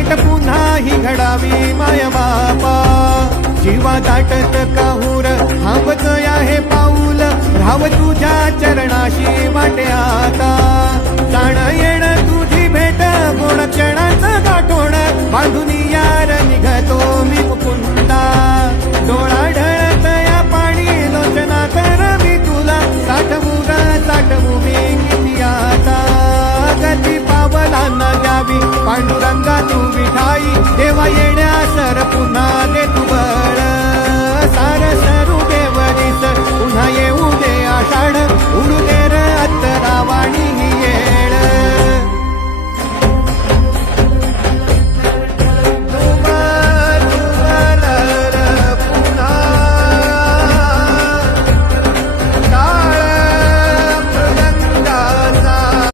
भेट पुन्हा ही घडावी माय बापा जीवा दाटत काहूर थांबत आहे पाऊल राव तुझ्या चरणाशी वाटे आता